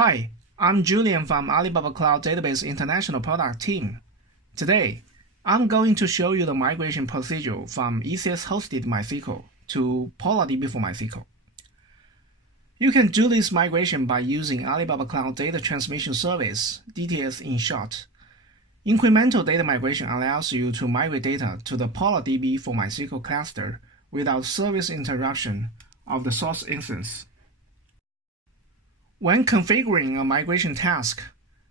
Hi, I'm Julian from Alibaba Cloud Database International Product Team. Today, I'm going to show you the migration procedure from ECS-hosted MySQL to PolarDB for MySQL. You can do this migration by using Alibaba Cloud Data Transmission Service, DTS in short. Incremental data migration allows you to migrate data to the PolarDB for MySQL cluster without service interruption of the source instance. When configuring a migration task,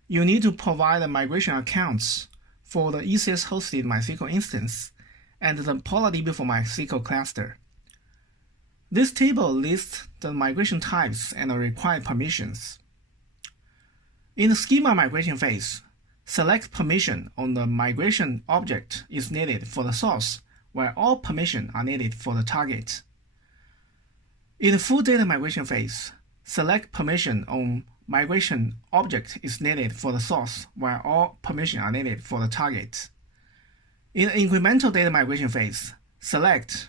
you need to provide the migration accounts for the ECS-hosted MySQL instance and the PolarDB for MySQL cluster. This table lists the migration types and the required permissions. In the schema migration phase, select permission on the migration object is needed for the source, while all permissions are needed for the target. In the full data migration phase, select permission on migration object is needed for the source, while all permissions are needed for the target. In the incremental data migration phase, select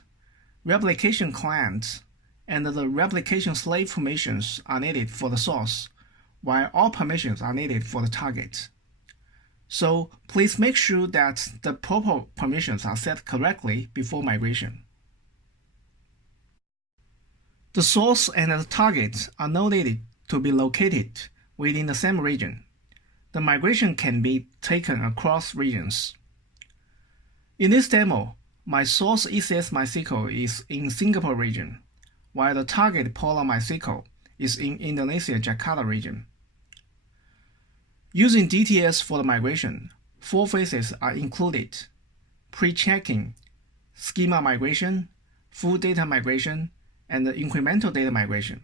replication client and the replication slave permissions are needed for the source, while all permissions are needed for the target. So please make sure that the proper permissions are set correctly before migration. The source and the target are not needed to be located within the same region. The migration can be taken across regions. In this demo, my source ECS MySQL is in Singapore region, while the target Polar MySQL is in Indonesia Jakarta region. Using DTS for the migration, 4 phases are included: pre-checking, schema migration, full data migration, and the incremental data migration.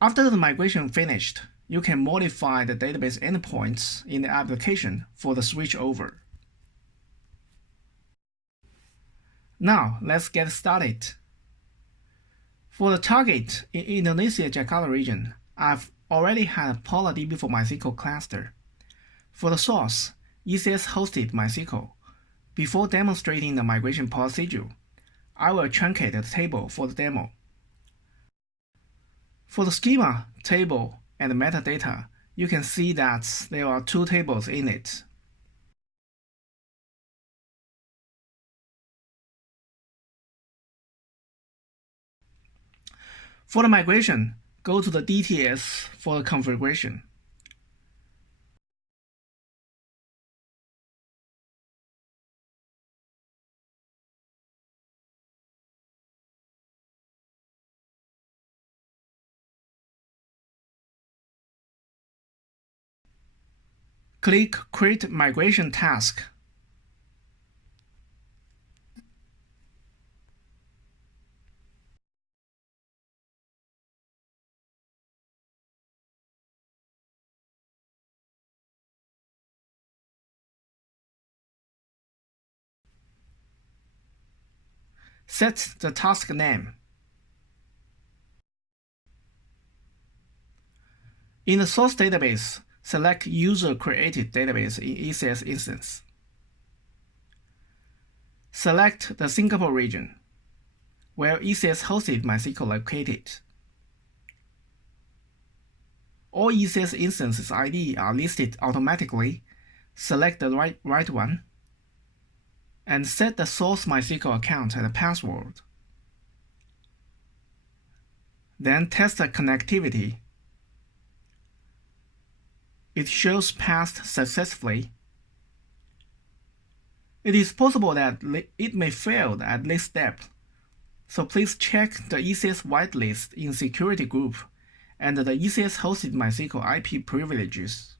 After the migration finished, you can modify the database endpoints in the application for the switchover. Now, let's get started. For the target in Indonesia Jakarta region, I've already had a PolarDB for MySQL cluster. For the source, ECS-hosted MySQL. Before demonstrating the migration procedure, I will truncate the table for the demo. For the schema, table, and metadata, you can see that there are 2 tables in it. For the migration, go to the DTS for the configuration. Click Create Migration Task. Set the task name. In the source database, select User-Created Database in ECS instance. Select the Singapore region, where ECS-hosted MySQL located. All ECS instances ID are listed automatically. Select the right one, and set the source MySQL account and password. Then test the connectivity. It shows passed successfully. It is possible that it may fail at this step, so please check the ECS whitelist in security group and the ECS-hosted MySQL IP privileges.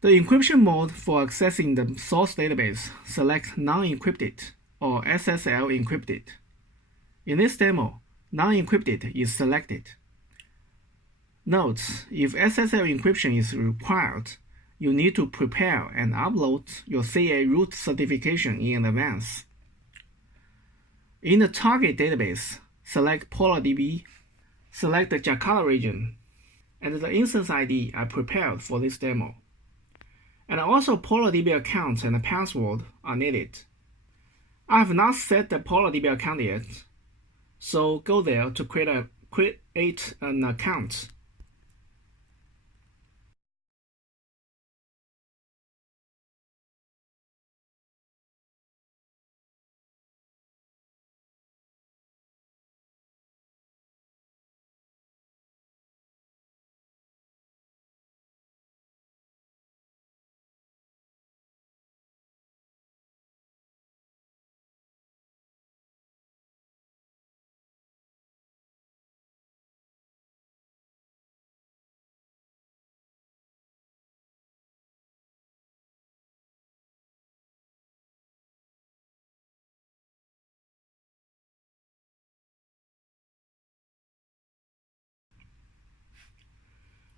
The encryption mode for accessing the source database, select Non-Encrypted or SSL Encrypted. In this demo, Non-Encrypted is selected. Note, if SSL encryption is required, you need to prepare and upload your CA root certification in advance. In the target database, select PolarDB, select the Jakarta region, and the instance ID I prepared for this demo. And also PolarDB account and password are needed. I have not set the PolarDB account yet, so go there to create a create an account.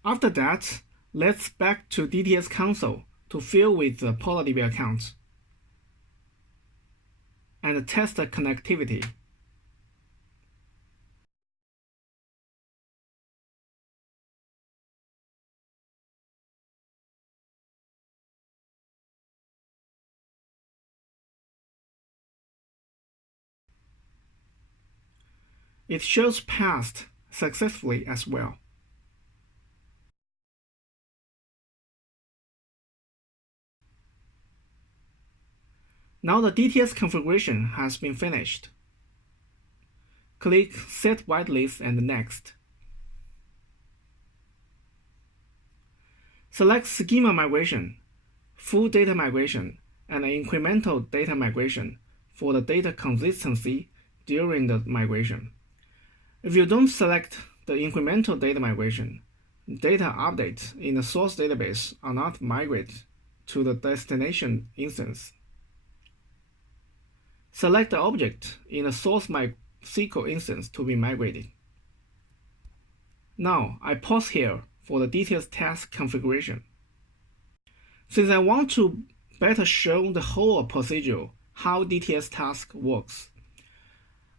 After that, let's back to DTS console to fill with the PolarDB account and test the connectivity. It shows passed successfully as well. Now the DTS configuration has been finished. Click Set Whitelist and Next. Select Schema Migration, Full Data Migration, and Incremental Data Migration for the data consistency during the migration. If you don't select the incremental data migration, data updates in the source database are not migrated to the destination instance. Select the object in the source MySQL instance to be migrated. Now, I pause here for the detailed task configuration. Since I want to better show the whole procedure how DTS task works,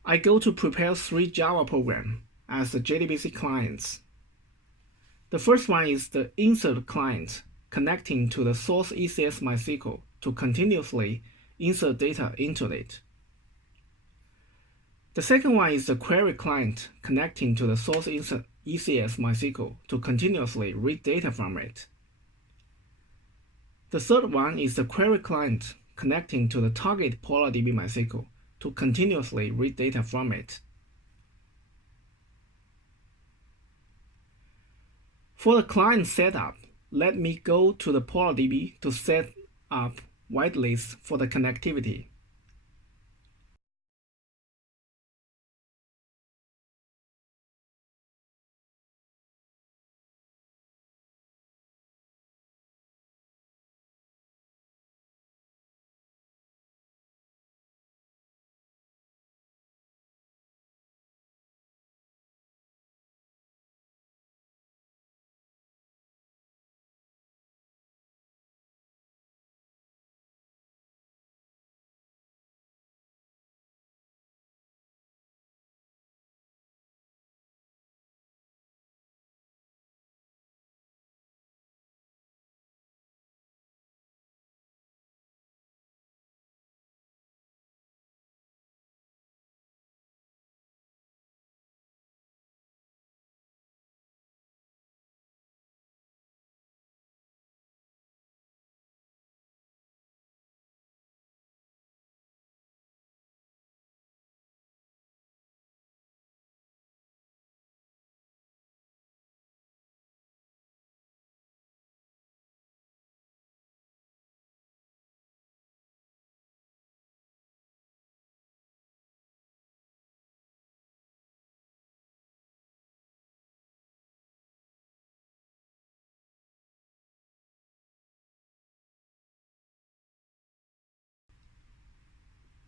I go to prepare 3 Java programs as the JDBC clients. The first one is the insert client connecting to the source ECS MySQL to continuously insert data into it. The second one is the query client connecting to the source ECS MySQL to continuously read data from it. The third one is the query client connecting to the target PolarDB MySQL to continuously read data from it. For the client setup, let me go to the PolarDB to set up whitelist for the connectivity.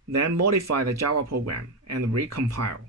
Then modify the Java program and recompile.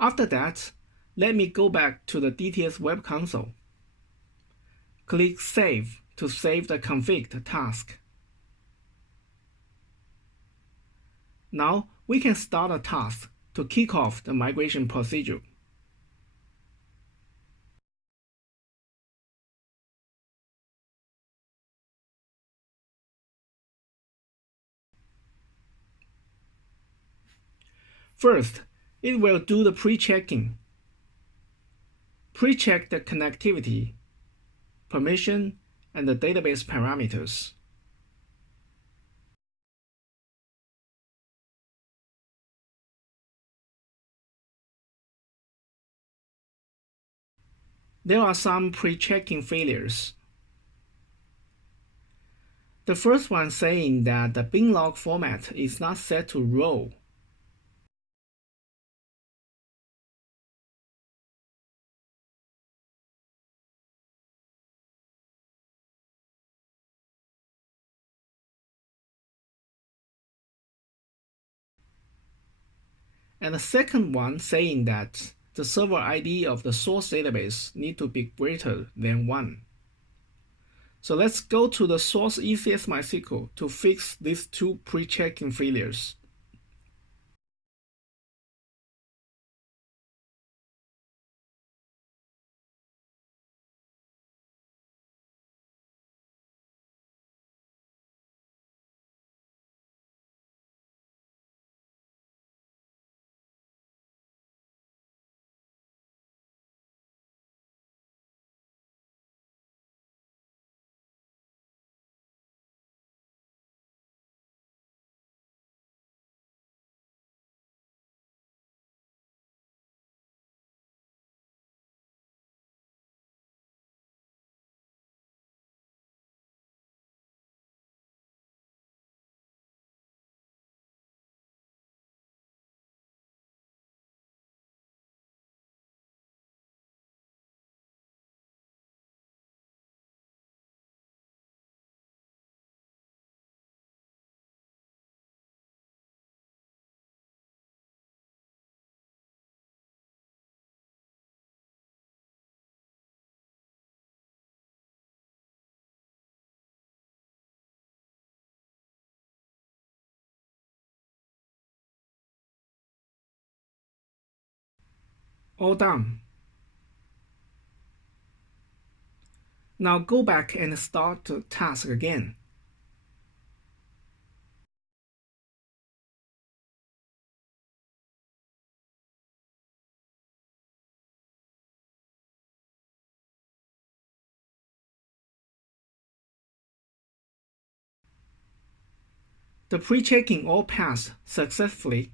After that, Let me go back to the DTS Web Console. Click Save to save the config task. Now we can start a task to kick off the migration procedure. First, it will do the pre-checking. Pre-check the connectivity, permission, and the database parameters. There are some pre-checking failures. The first one saying that the bin log format is not set to row. And the second one saying that the server ID of the source database need to be greater than 1. So let's go to the source ECS MySQL to fix these two pre-checking failures. All done. Now go back and start the task again. The pre-checking all passed successfully.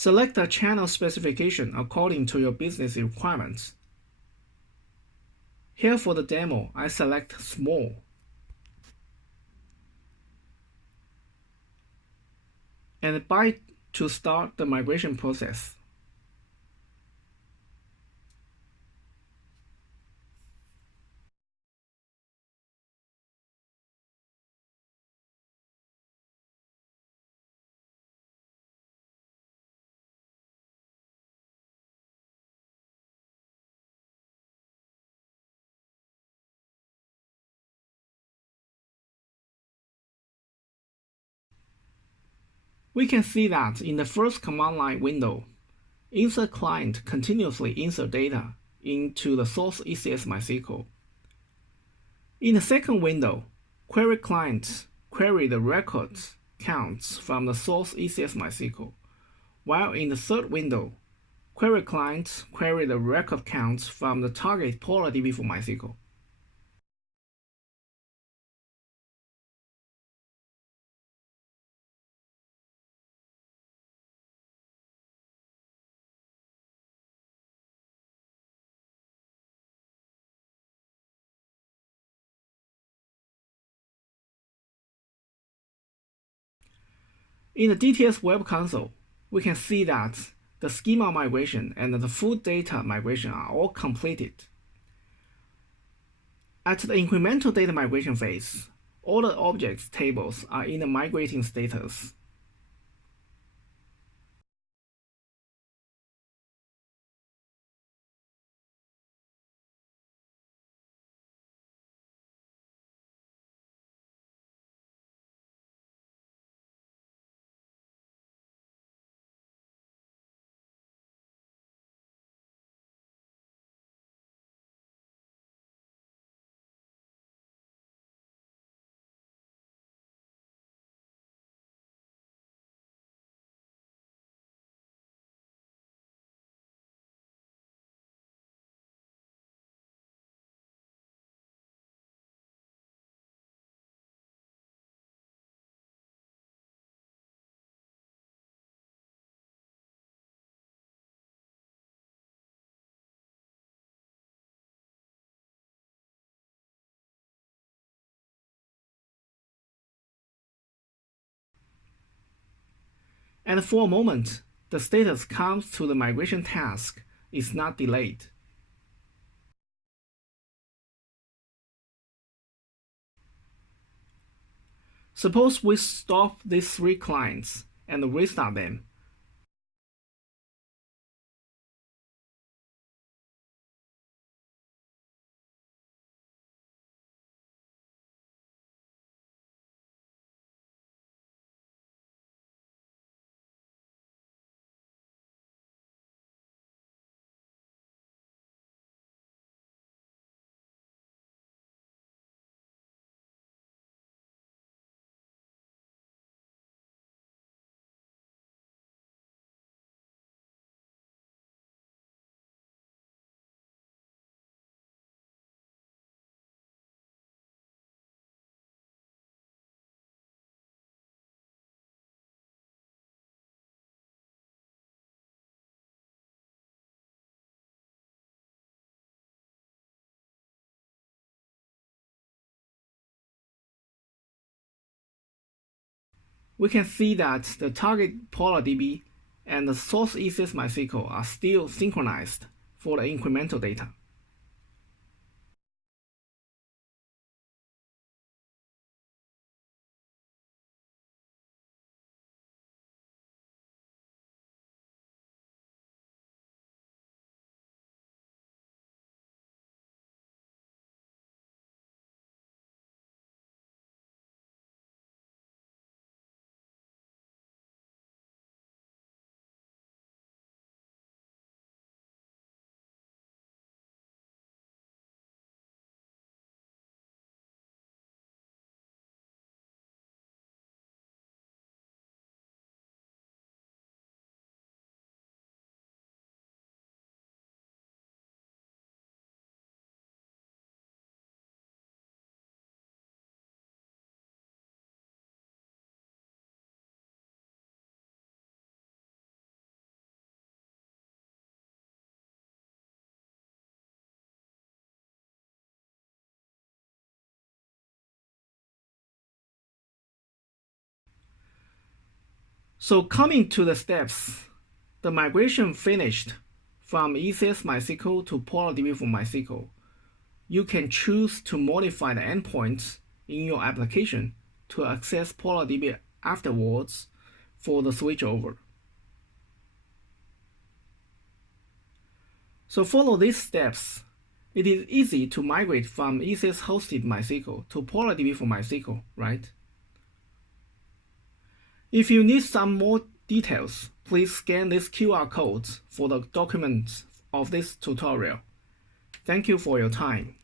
Select a channel specification according to your business requirements. Here for the demo, I select small. And buy to start the migration process. We can see that in the first command line window, insert client continuously insert data into the source ECS MySQL. In the second window, query client query the records counts from the source ECS MySQL, while in the third window, query client query the record counts from the target PolarDB for MySQL. In the DTS Web Console, we can see that the schema migration and the full data migration are all completed. At the incremental data migration phase, all the objects tables are in the migrating status. and for a moment, the status comes to the migration task is not delayed. Suppose we stop these 3 clients and restart them. We can see that the target PolarDB and the source ECS MySQL are still synchronized for the incremental data. So coming to the steps, the migration finished from ECS MySQL to PolarDB for MySQL. You can choose to modify the endpoints in your application to access PolarDB afterwards for the switchover. So follow these steps. It is easy to migrate from ECS hosted MySQL to PolarDB for MySQL, right? If you need some more details, please scan this QR code for the documents of this tutorial. Thank you for your time.